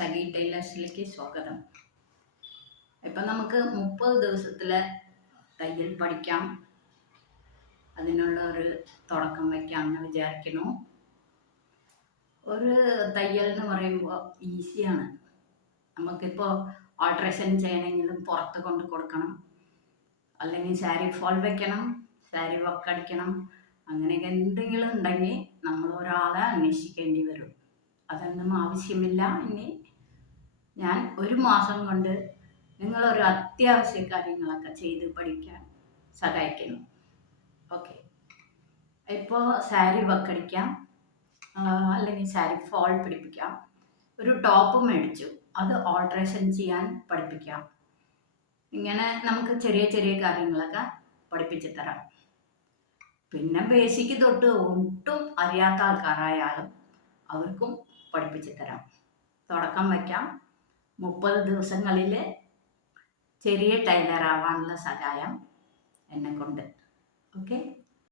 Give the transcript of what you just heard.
സഗി ടൈലേഴ്സിലേക്ക് സ്വാഗതം. ഇപ്പം നമുക്ക് 30 ദിവസത്തിലെ തയ്യൽ പഠിക്കാം. അതിനുള്ള ഒരു തുടക്കം വയ്ക്കാമെന്ന് വിചാരിക്കുന്നു. ഒരു തയ്യൽ എന്ന് പറയുമ്പോൾ ഈസിയാണ്. നമുക്കിപ്പോൾ ഓൾട്രേഷൻ ചെയ്യണമെങ്കിലും പുറത്ത് കൊണ്ട് കൊടുക്കണം, അല്ലെങ്കിൽ സാരി ഫോൾ വെക്കണം, സാരി വർക്ക് അടിക്കണം, അങ്ങനെയൊക്കെ എന്തെങ്കിലും ഉണ്ടെങ്കിൽ നമ്മൾ ഒരാളെ അന്വേഷിക്കേണ്ടി വരും. അതൊന്നും ആവശ്യമില്ല. ഇനി ഞാൻ 1 മാസം കൊണ്ട് നിങ്ങളൊരു അത്യാവശ്യ കാര്യങ്ങളൊക്കെ ചെയ്ത് പഠിക്കാൻ സഹായിക്കുന്നു. ഓക്കെ, ഇപ്പോൾ സാരി വക്കടിക്കാം, അല്ലെങ്കിൽ സാരി ഫോൾ പിടിപ്പിക്കാം. ഒരു ടോപ്പ് മേടിച്ചു, അത് ഓൾട്രേഷൻ ചെയ്യാൻ പഠിപ്പിക്കാം. ഇങ്ങനെ നമുക്ക് ചെറിയ ചെറിയ കാര്യങ്ങളൊക്കെ പഠിപ്പിച്ച് തരാം. പിന്നെ ബേസിക് തൊട്ട് ഒട്ടും അറിയാത്ത ആൾക്കാരായാലും അവർക്കും പഠിപ്പിച്ച് തരാം. തുടക്കം വയ്ക്കാം. 30 ദിവസങ്ങളിൽ ചെറിയ ടൈലർ ആവാനുള്ള സഹായം എന്നെ കൊണ്ട്. ഓക്കെ.